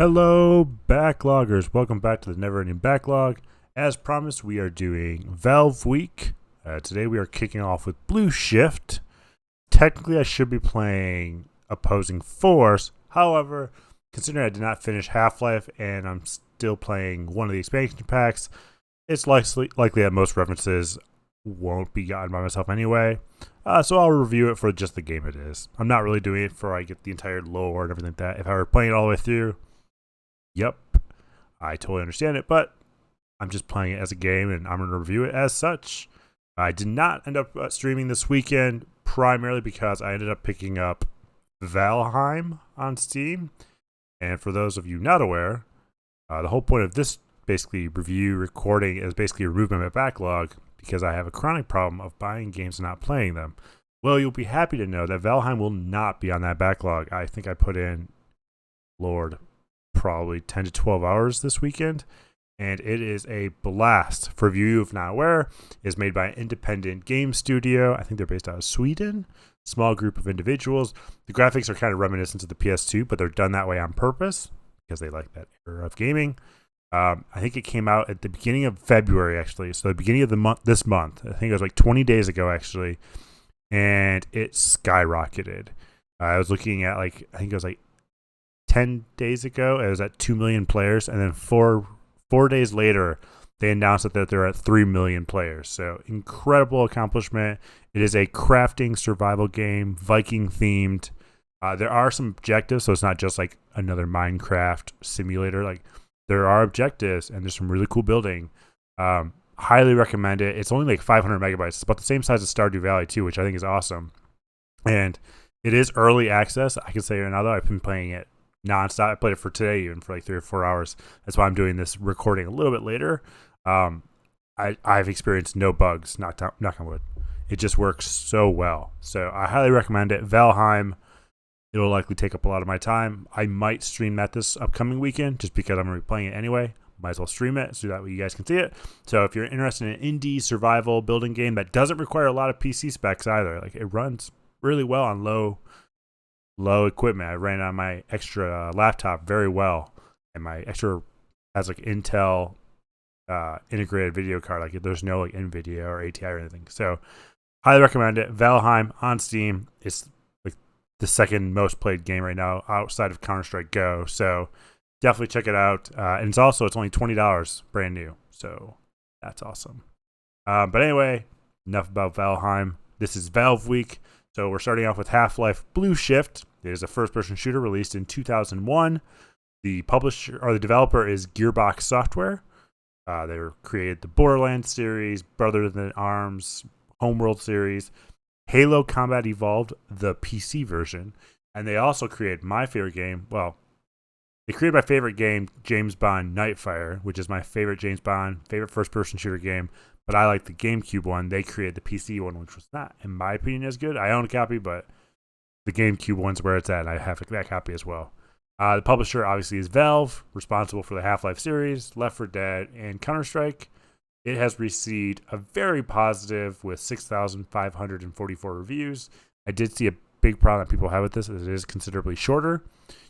Hello, Backloggers. Welcome back to the Never Ending Backlog. As promised, we are doing Valve Week. Today we are kicking off with Blue Shift. Technically, I should be playing Opposing Force. However, considering I did not finish Half-Life and I'm still playing one of the expansion packs, it's likely that most references won't be gotten by myself anyway. So I'll review it for just the game it is. I'm not really doing it for I get the entire lore and everything like that. If I were playing it all the way through, yep, I totally understand it, but I'm just playing it as a game and I'm going to review it as such. I did not end up streaming this weekend primarily because I ended up picking up Valheim on Steam. And for those of you not aware, the whole point of this basically review recording is basically remove my backlog because I have a chronic problem of buying games and not playing them. Well, you'll be happy to know that Valheim will not be on that backlog. I think I put in, Lord, probably 10 to 12 hours this weekend, and it is a blast. For you if not aware, it's made by an independent game studio. I think they're based out of Sweden. Small group of individuals. The graphics are kind of reminiscent of the PS2, but they're done that way on purpose because they like that era of gaming. I think it came out at the beginning of February, actually. So the beginning of the month, this month. I think it was like 20 days ago, actually, and it skyrocketed. I was looking at I think it was like 10 days ago, it was at 2 million players, and then four days later, they announced that they're at 3 million players. So incredible accomplishment. It is a crafting survival game, Viking themed. There are some objectives, so it's not just like another Minecraft simulator. Like there are objectives, and there's some really cool building. Highly recommend it. It's only like 500 megabytes. It's about the same size as Stardew Valley too, which I think is awesome. And it is early access. I can say right now though, I've been playing it nonstop. I played it for today even for like 3 or 4 hours. That's why I'm doing this recording a little bit later. I've experienced no bugs, knock on wood. It just works so well. So I highly recommend it. Valheim, it'll likely take up a lot of my time. I might stream that this upcoming weekend just because I'm going to be playing it anyway. Might as well stream it so that way you guys can see it. So if you're interested in an indie survival building game that doesn't require a lot of PC specs either, like it runs really well on low equipment. I ran on my extra laptop very well, and my extra has like Intel integrated video card. Like there's no like NVIDIA or ATI or anything. So highly recommend it. Valheim on Steam is like the second most played game right now outside of Counter-Strike Go. So definitely check it out. And it's only $20 brand new. So that's awesome. But anyway, enough about Valheim. This is Valve Week. So we're starting off with Half-Life Blue Shift. It is a first-person shooter released in 2001. The publisher or the developer is Gearbox Software. They created the Borderlands series, Brothers in Arms, Homeworld series, Halo Combat Evolved, the PC version, and they also created my favorite game. Well, they created my favorite game, James Bond Nightfire, which is my favorite James Bond, favorite first-person shooter game. But I like the GameCube one. They created the PC one, which was not, in my opinion, as good. I own a copy, but the GameCube one's where it's at, and I have that copy as well. The publisher, obviously, is Valve, responsible for the Half-Life series, Left 4 Dead, and Counter-Strike. It has received a very positive with 6,544 reviews. I did see a big problem that people have with this, is it is considerably shorter.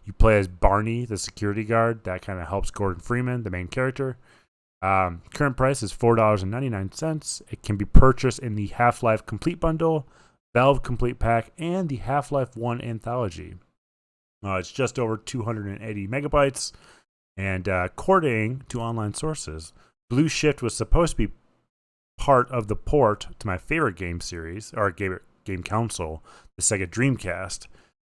You play as Barney, the security guard. That kind of helps Gordon Freeman, the main character. Current price is $4.99. It can be purchased in the Half-Life Complete Bundle, Valve Complete Pack, and the Half-Life 1 Anthology. It's just over 280 megabytes, and according to online sources, Blue Shift was supposed to be part of the port to my favorite game series, or game console, the Sega Dreamcast.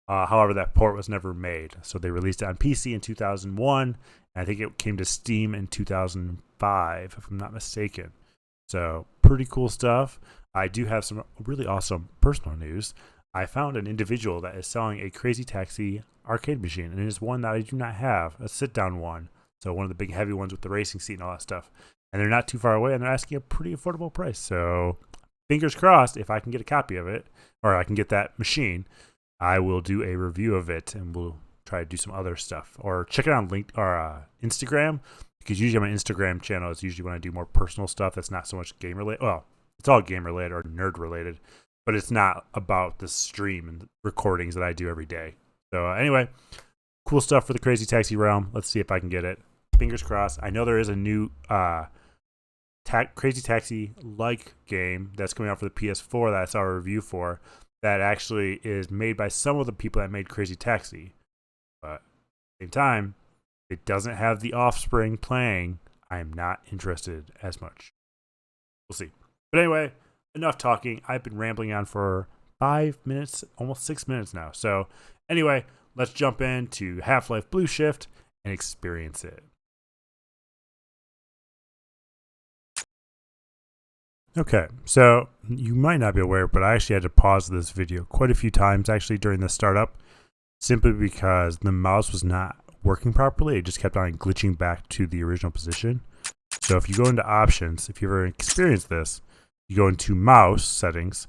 However, that port was never made, so they released it on PC in 2001, and I think it came to Steam in 2005, if I'm not mistaken. So, pretty cool stuff. I do have some really awesome personal news. I found an individual that is selling a Crazy Taxi arcade machine, and it is one that I do not have, a sit-down one. So one of the big heavy ones with the racing seat and all that stuff. And they're not too far away, and they're asking a pretty affordable price. So fingers crossed, if I can get a copy of it, or I can get that machine, I will do a review of it, and we'll try to do some other stuff. Or check it out on Instagram, because usually my Instagram channel is usually when I do more personal stuff that's not so much game-related. Well, it's all game-related or nerd-related, but it's not about the stream and recordings that I do every day. So anyway, cool stuff for the Crazy Taxi realm. Let's see if I can get it. Fingers crossed. I know there is a new Crazy Taxi-like game that's coming out for the PS4 that I saw a review for that actually is made by some of the people that made Crazy Taxi. But at the same time, it doesn't have the offspring playing. I am not interested as much. We'll see. But anyway, enough talking. I've been rambling on for 5 minutes, almost 6 minutes now. So anyway, let's jump into Half-Life Blue Shift and experience it. Okay, so you might not be aware, but I actually had to pause this video quite a few times actually during the startup, simply because the mouse was not working properly. It just kept on glitching back to the original position. So if you go into options, if you ever experienced this, you go into mouse settings,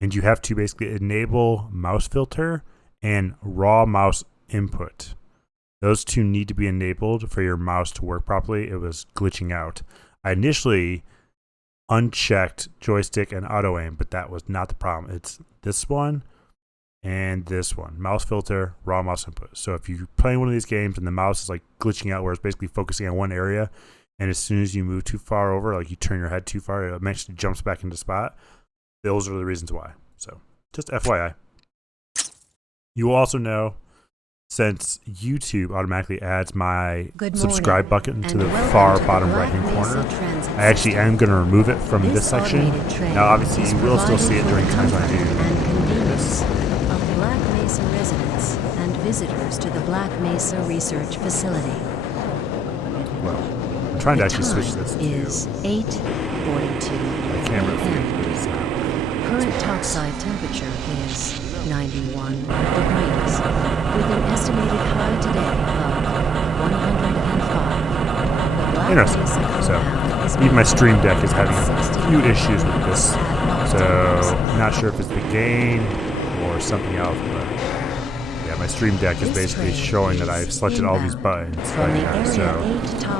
and you have to basically enable mouse filter and raw mouse input. Those two need to be enabled for your mouse to work properly. It was glitching out. I initially unchecked joystick and auto aim, but that was not the problem. It's this one and this one, mouse filter, raw mouse input. So if you're playing one of these games and the mouse is like glitching out where it's basically focusing on one area, and as soon as you move too far over, like you turn your head too far, it eventually jumps back into spot. Those are the reasons why. So just FYI. You will also know, since YouTube automatically adds my subscribe button to the far bottom right hand corner, I actually am going to remove it from this section. Now obviously you will still see it during times when I do this. Of Black Mesa residents and visitors to the Black Mesa Research Facility. Well, I'm trying to actually switch this to is 8:42 the camera feed. Current topside temperature is 91 degrees, with an estimated high today of 105. Interesting. So, even my Stream Deck is having a few issues with this. So, not sure if it's the gain or something else, but yeah, my Stream Deck is basically showing that I've selected all these buttons right now. So,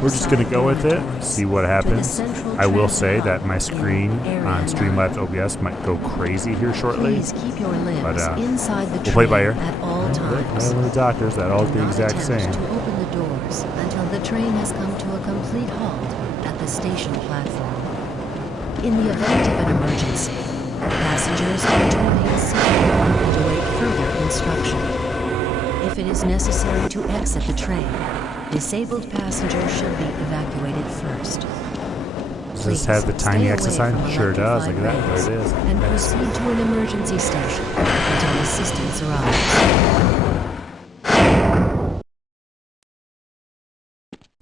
we're just going to go with it, see what happens. I will say that my screen on Streamlabs OBS might go crazy here shortly, but we'll play by ear. One of the doctors that all the exact same. To open the doors until the train has come to a complete halt at the station platform. In the event of an emergency, passengers are to remain seated and await further instruction. If it is necessary to exit the train, disabled passengers should be evacuated first. Does this have the tiny exit sign? Sure does. Look at that. There it is. And proceed to an emergency station until assistance arrives.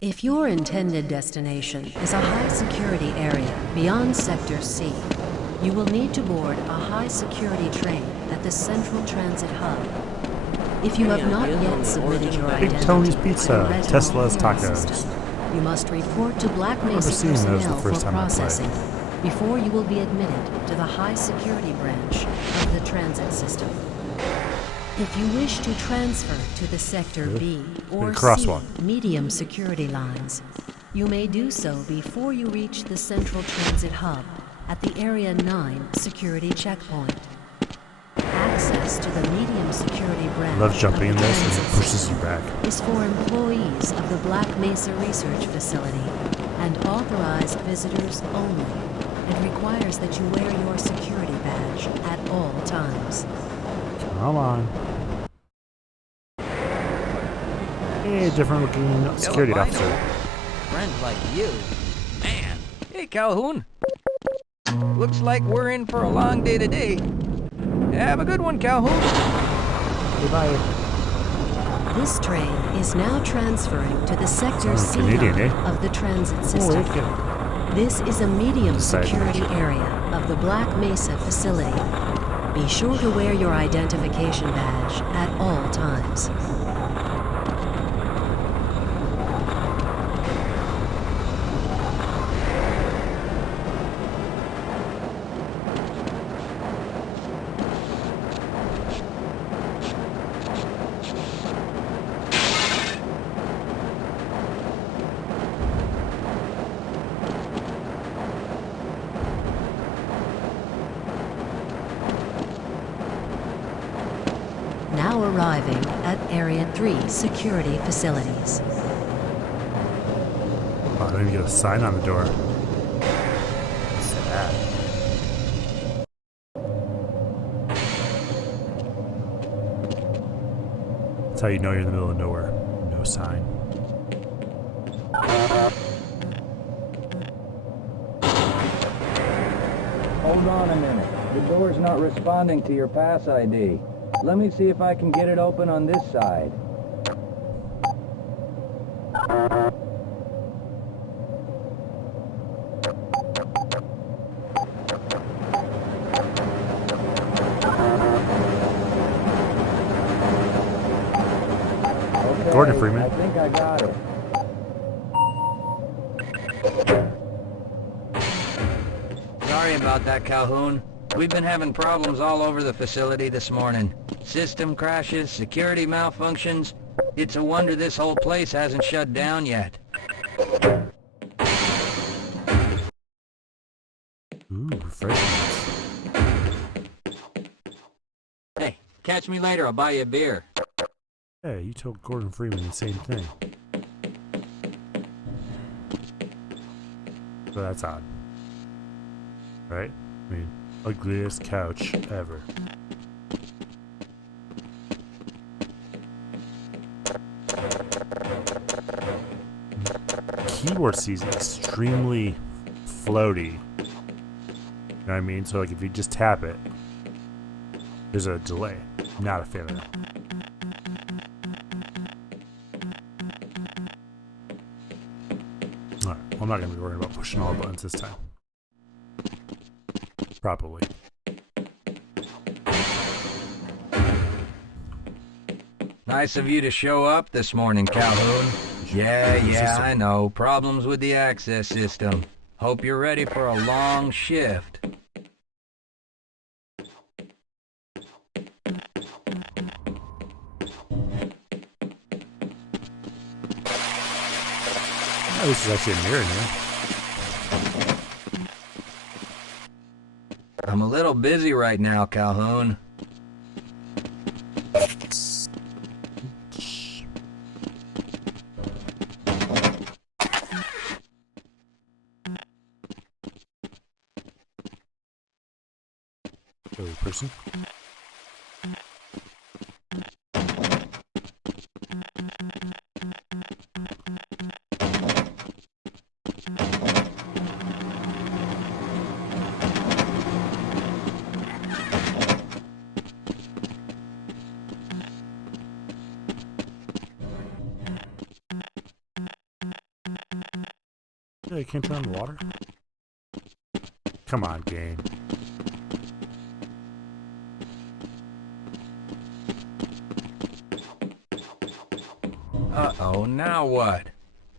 If your intended destination is a high-security area beyond Sector C, you will need to board a high-security train at the Central Transit Hub. If you have not yet submitted your Big identity Tony's Pizza, Tesla's Tacos. system, you must report to Black I remember Mesa seeing those the personnel first for time I played. processing before you will be admitted to the high-security branch of the transit system. If you wish to transfer to the Sector B or C crosswalk. medium security lines, you may do so before you reach the Central Transit Hub at the Area 9 security checkpoint. Access to the medium security branch Love jumping in of the this as it transit pushes you system back. is for employees of the Black Mesa Research Facility and authorized visitors only, and requires that you wear your security badge at all times. Come on. Hey, different looking security officer. Friend like you. Man. Hey, Calhoun. Looks like we're in for a long day today. Have a good one, Calhoun. Goodbye. This train is now transferring to the Sector Sounds C Canadian, hub of the transit system. Okay. This is a medium Decided security not to. area of the Black Mesa facility. Be sure to wear your identification badge at all times. Now now arriving at Area 3 security facilities. Oh, I don't even get a sign on the door. What's that? That's how you know you're in the middle of nowhere. No sign. Hold on a minute. The door's not responding to your pass ID. Let me see if I can get it open on this side. Okay, Gordon Freeman. I think I got it. Sorry about that, Calhoun. We've been having problems all over the facility this morning. System crashes, security malfunctions. It's a wonder this whole place hasn't shut down yet. Ooh, refreshments. Hey, catch me later. I'll buy you a beer. Hey, you told Gordon Freeman the same thing. So that's odd. Right? I mean, ugliest couch ever. Keyboard seems extremely floaty. You know what I mean? So like if you just tap it, there's a delay. Not a fan of that. Alright, well, I'm not going to be worrying about pushing all the buttons this time. Probably. Nice of you to show up this morning, Calhoun. Yeah, I know. Problems with the access system. Hope you're ready for a long shift. Oh, this is actually a mirror here. I'm a little busy right now, Calhoun. Other person. Yeah, you can't turn on the water? Come on, game. Uh-oh, now what?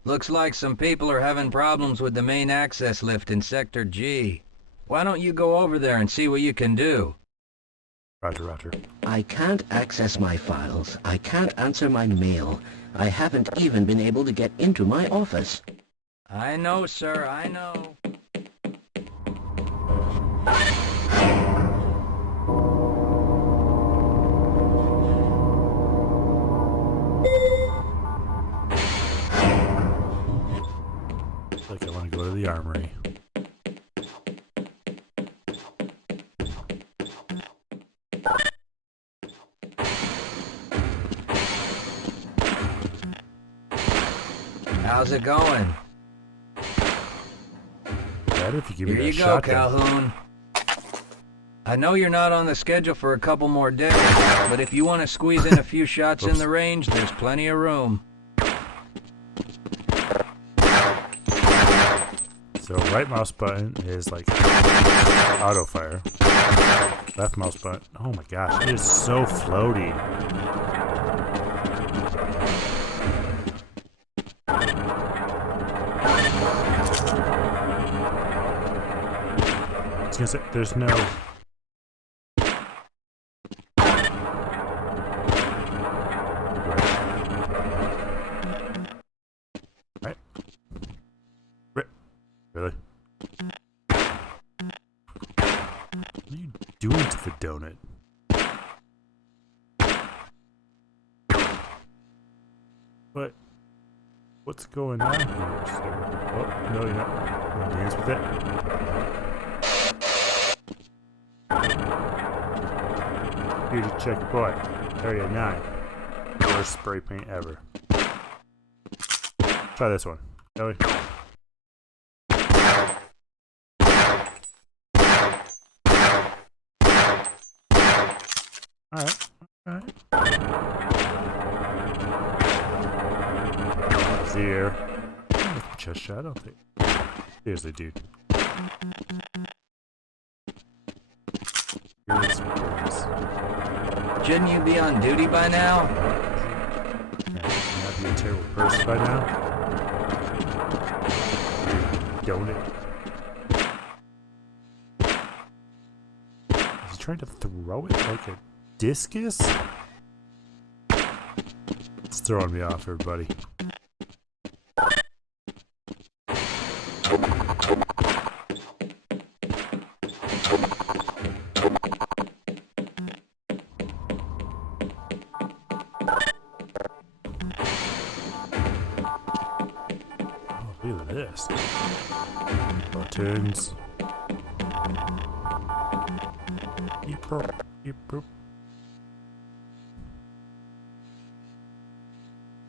Looks like some people are having problems with the main access lift in Sector G. Why don't you go over there and see what you can do? Roger, roger. I can't access my files. I can't answer my mail. I haven't even been able to get into my office. I know, sir, I know. Like I want to go to the armory. How's it going? Better if you give me Here that you go, shotgun. Calhoun. I know you're not on the schedule for a couple more days, but if you want to squeeze in a few shots in the range, there's plenty of room. So right mouse button is like auto fire. Left mouse button. Oh my gosh, it is so floaty. I was gonna say there's no. Right. Really? What are you doing to the donut? What? What's going on here, sir? Oh, no, you're not. You want to dance with it? Beauty check boy. Area 9. Worst spray paint ever. Try this one. Shall we? Alright. Alright. Here. Chest shot, I don't think. Seriously, dude. Shouldn't you be on duty by now? Yeah, not be a terrible person by now. Don't it? Is he trying to throw it like a discus? It's throwing me off, everybody. Look at this. Buttons. Yep.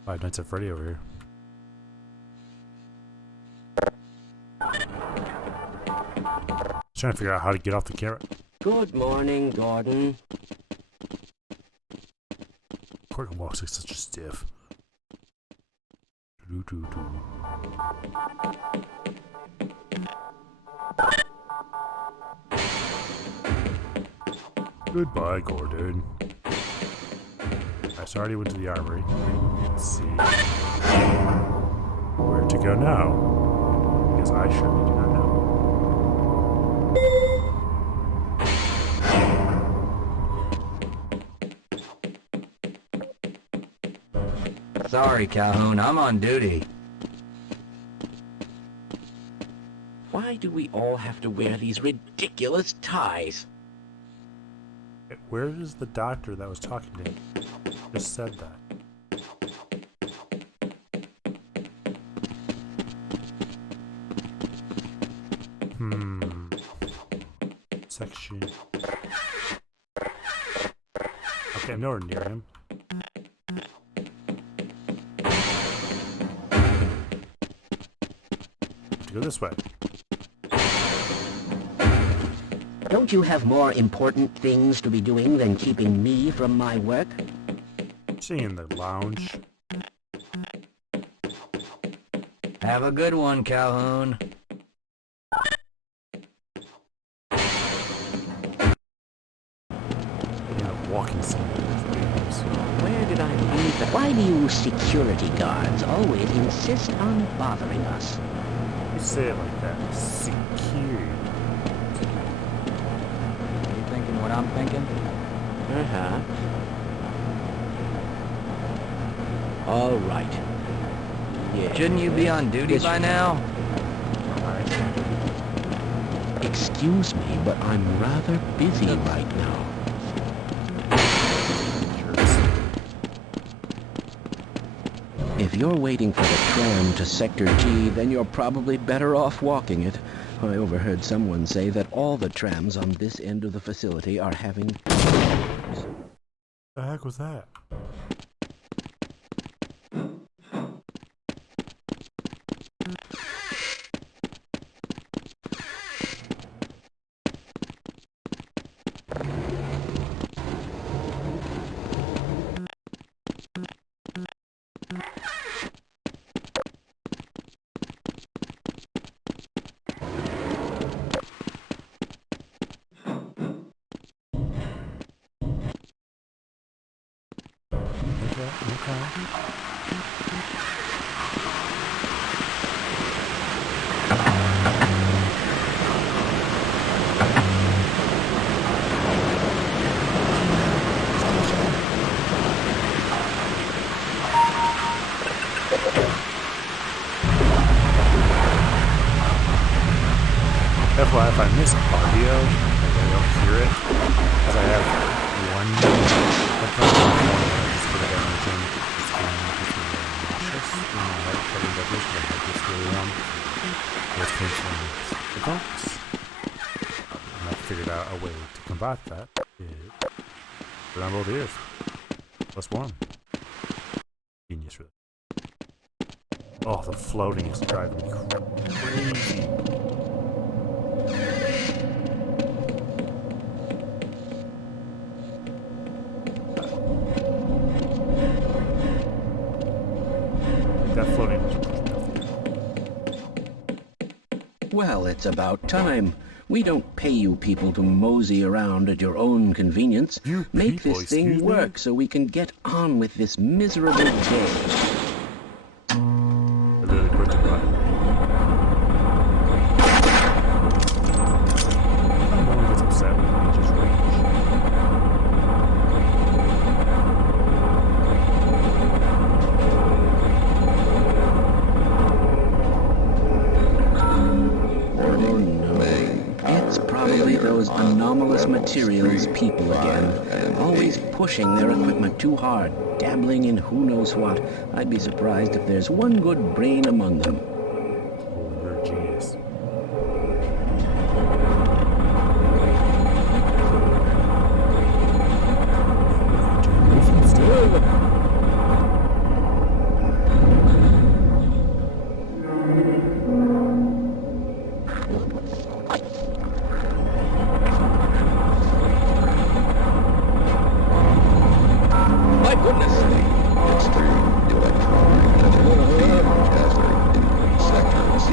Five Nights at Freddy over here. Trying to figure out how to get off the camera. Good morning, Gordon. Gordon walks like such a stiff. Goodbye, Gordon. I already went to the armory. Let's see. Where to go now? Because I surely do not know. Sorry, Calhoun, I'm on duty. Why do we all have to wear these ridiculous ties? Where is the doctor that was talking to him? Just said that. Section. Okay, I'm nowhere near him. To go this way. Don't you have more important things to be doing than keeping me from my work? Sitting in the lounge. Have a good one, Calhoun. Walking simulator games. Where did I leave that? Why do you security guards always insist on bothering us? You say it like that. Security. You thinking what I'm thinking? Uh-huh. All right. Yeah. Shouldn't you be on duty by now? Excuse me, but I'm rather busy right now. If you're waiting for the tram to Sector G, then you're probably better off walking it. I overheard someone say that all the trams on this end of the facility are having... The heck was that? FYI, if I miss audio, like I don't hear it, because I have one headphone, just put it on the gym, just a way to combat that is put on both ears. Plus one. Genius, really. Oh, the floating is driving me crazy. That floating was Well, it's about time. We don't pay you people to mosey around at your own convenience. You Make people, this thing excuse me? work so we can get on with this miserable day. I literally pushed the button. No one gets upset with me, just rage. Oh no. It's probably those anomalous materials people again. Always pushing their equipment too hard, dabbling in who knows what. I'd be surprised if there's one good brain among them. Oh, you're a genius. My goodness! Extreme electronic field gathering in Sector Z.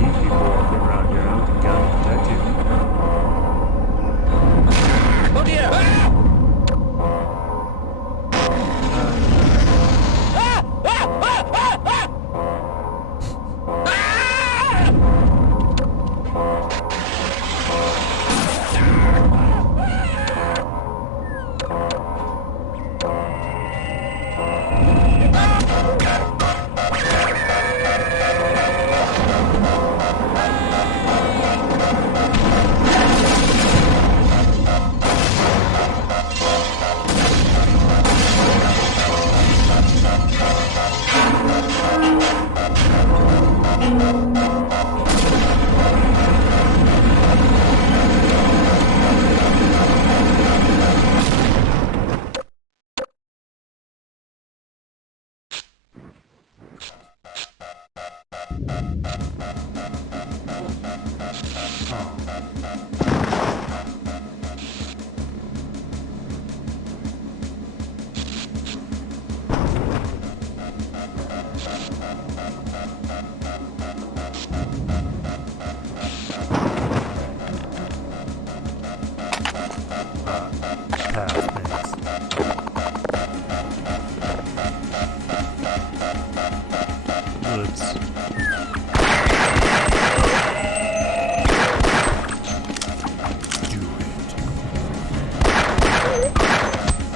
Need people walking around here. I don't think God will protect you. Oh dear!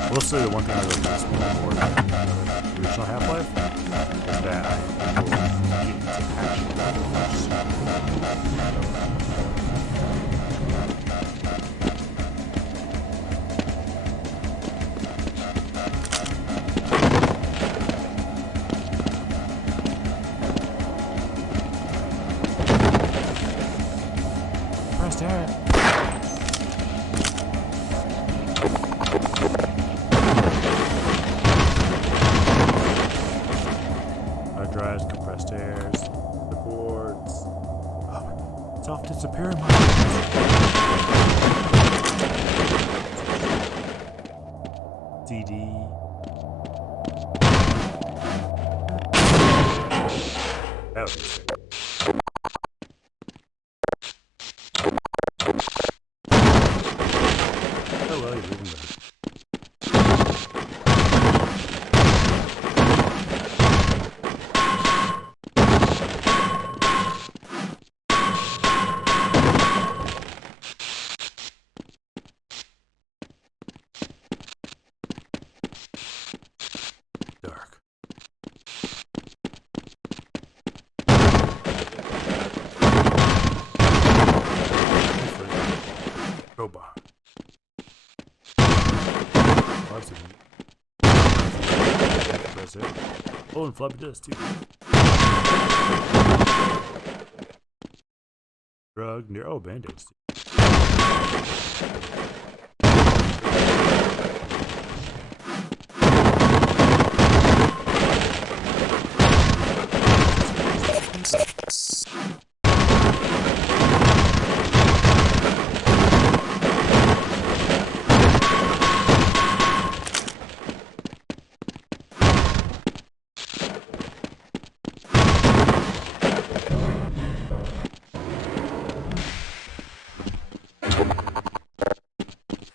We'll say the one thing I really miss more than the original Half-Life is that I will get into action much sooner. Press that. Drives, compressed airs, the boards. Oh, it's off disappearing. CD. That was sick. Oh well, you're leaving them. Dark. Robot. Press it. Oh, and floppy disk too. Drug near. Oh, band-aids too.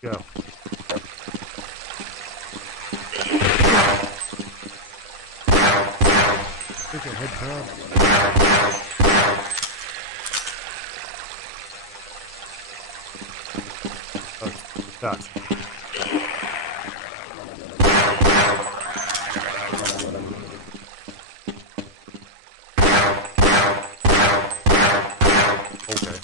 Go. Take a head crab. Oh, dots. Okay.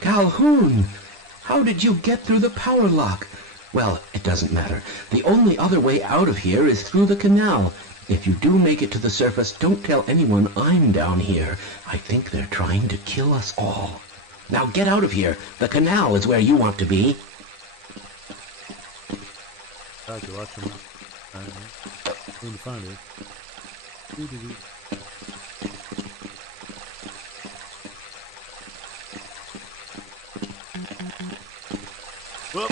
Calhoun! How did you get through the power lock? Well, it doesn't matter. The only other way out of here is through the canal. If you do make it to the surface, don't tell anyone I'm down here. I think they're trying to kill us all. Now get out of here. The canal is where you want to be. God, you're watching that. Where to find it? Whoop.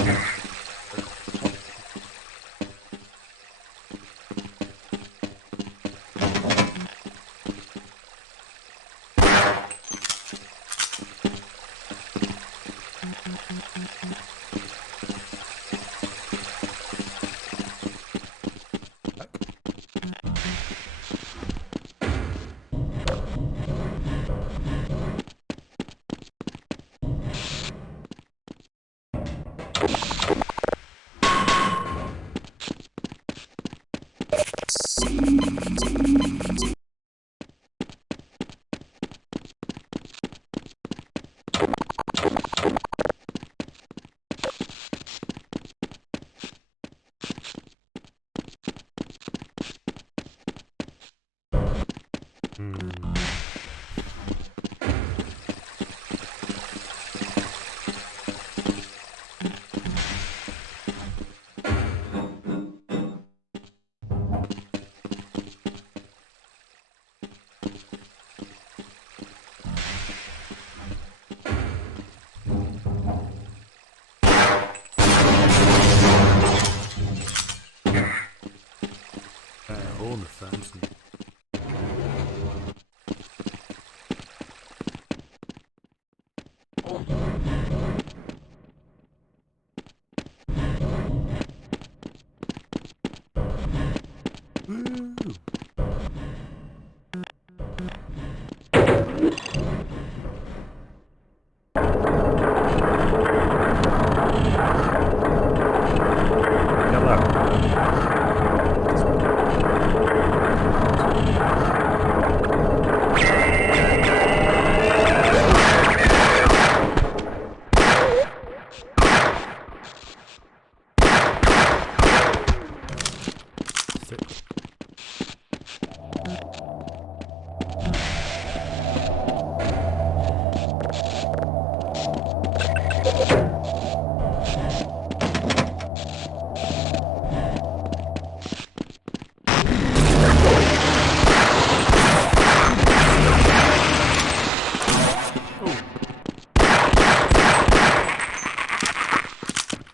Hole in the fence.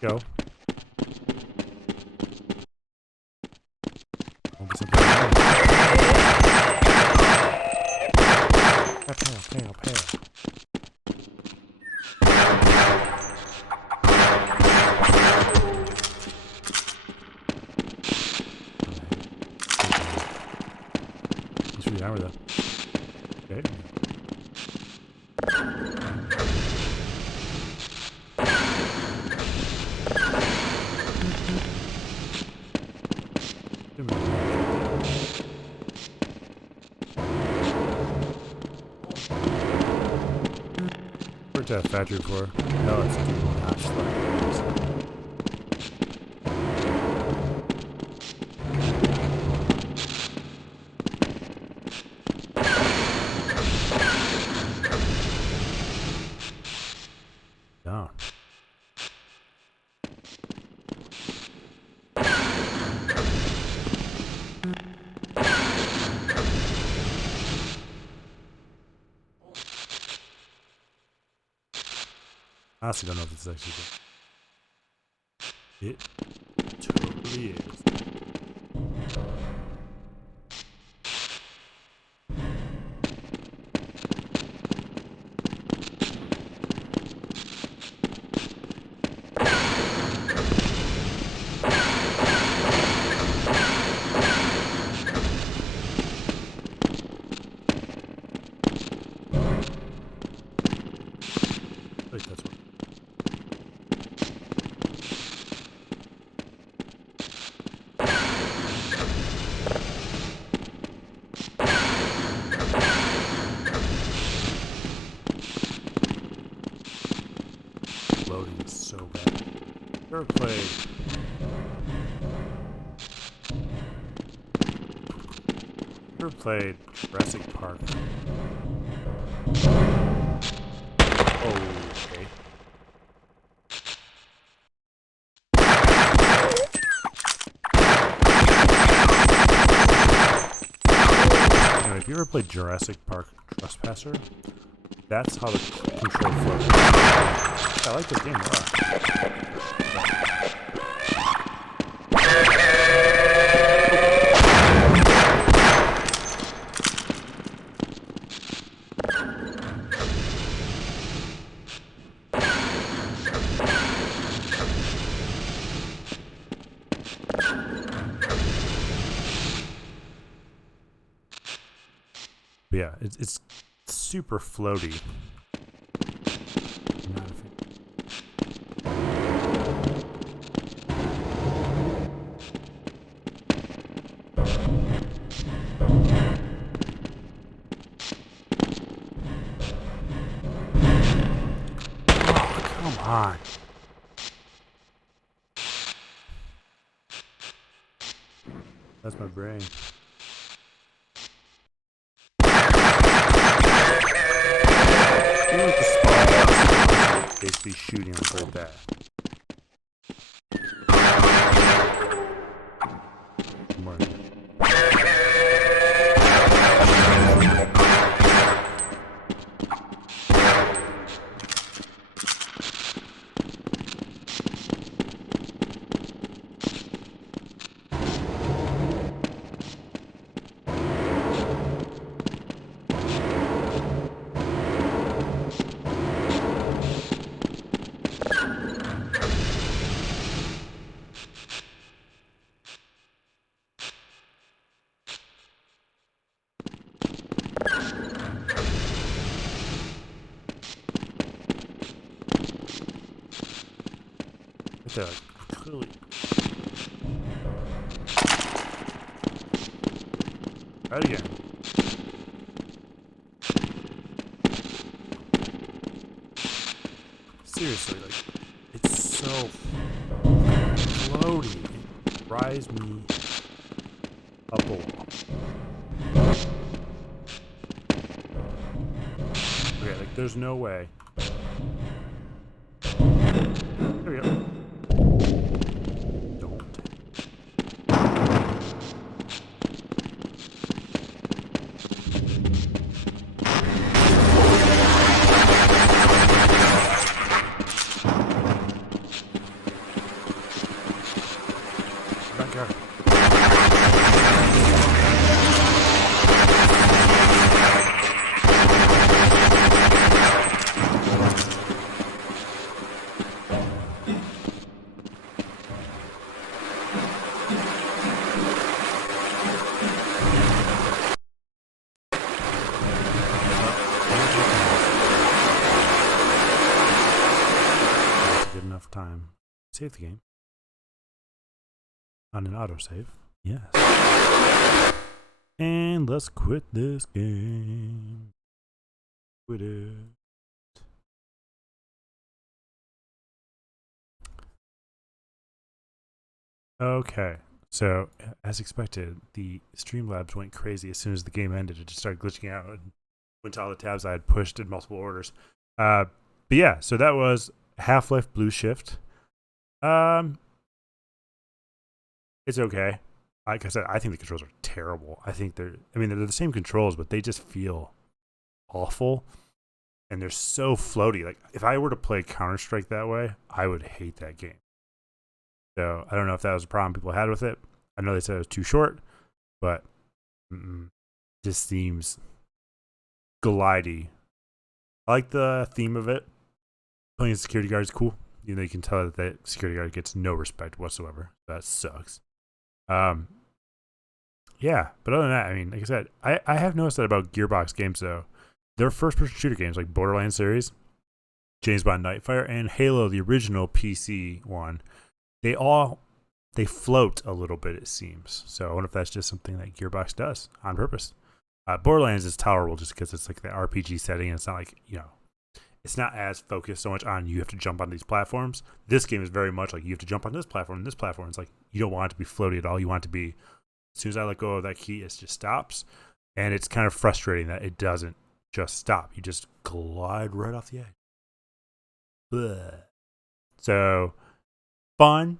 Go. Pale. Let's read the hour though. Okay. Worked at a factory before. No, it's not slow. No. I honestly don't know if this is actually good. It totally is. Wait, that's what. Loading is so bad. Never played. Never played Jurassic Park. Okay. Anyway, if you ever played Jurassic Park Trespasser, that's how the control flows. I like this game a lot. But yeah, it's super floaty. Not a fan. Oh, come on. That's my brain. I feel like the spawn is basically shooting like right there. More than that. They're like clearly. Right again. Seriously, like, it's so floaty. It drives me up a wall. Okay, like, there's no way. There we go. Don't. Backyard. That's a good enough time. Save the game. On an autosave. Yes. And let's quit this game. Quit it. Okay. So, as expected, the Streamlabs went crazy as soon as the game ended. It just started glitching out and went to all the tabs I had pushed in multiple orders. But yeah, so that was Half-Life Blue Shift. It's okay. Like I said, I think the controls are terrible. I think they're the same controls, but they just feel awful. and they're so floaty. Like if I were to play Counter-Strike that way, I would hate that game. So I don't know if that was a problem people had with it. I know they said it was too short, but just seems glidey. I like the theme of it. Playing a security guard is cool. You know, you can tell that the security guard gets no respect whatsoever. That sucks. Yeah, but other than that, I mean, like I said, I have noticed that about Gearbox games though. Their first-person shooter games like Borderlands series, James Bond Nightfire, and Halo, the original PC one, they float a little bit, it seems. So I wonder if that's just something that Gearbox does on purpose. Borderlands is tolerable just because it's like the RPG setting, and it's not like, it's not as focused so much on you have to jump on these platforms. This game is very much like you have to jump on this platform and this platform. It's like you don't want it to be floaty at all. You want it to be, as soon as I let go of that key, it just stops. And it's kind of frustrating that it doesn't just stop. You just glide right off the edge. Bleh. So, fun.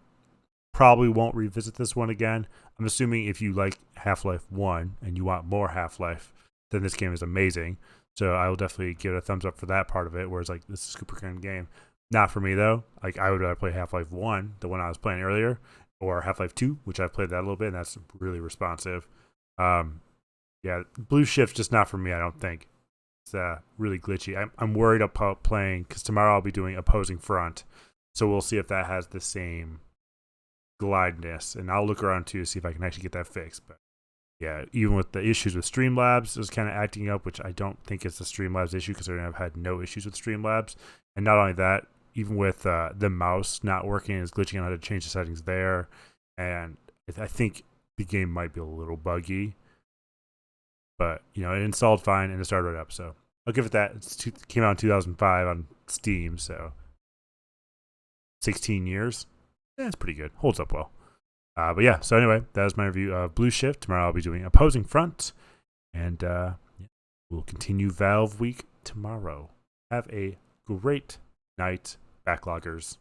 Probably won't revisit this one again. I'm assuming if you like Half-Life 1 and you want more Half-Life, then this game is amazing. So I will definitely give it a thumbs up for that part of it, whereas like this is a super good game. Not for me though. Like I would rather play Half-Life 1, the one I was playing earlier, or Half-Life 2, which I've played that a little bit, and that's really responsive. Yeah, Blue Shift's just not for me, I don't think. It's really glitchy. I'm worried about playing, because tomorrow I'll be doing Opposing Front, so we'll see if that has the same glideness, and I'll look around too to see if I can actually get that fixed. But yeah, even with the issues with Streamlabs, it was kind of acting up, which I don't think is the Streamlabs issue, because I've had no issues with Streamlabs. And not only that, even with the mouse not working, it's glitching on how to change the settings there. And I think the game might be a little buggy. But, it installed fine and it started right up. So I'll give it that. It came out in 2005 on Steam, so 16 years. It's pretty good. Holds up well. But yeah, so anyway, that was my review of Blue Shift. Tomorrow I'll be doing Opposing Front. And we'll continue Valve Week tomorrow. Have a great night, Backloggers.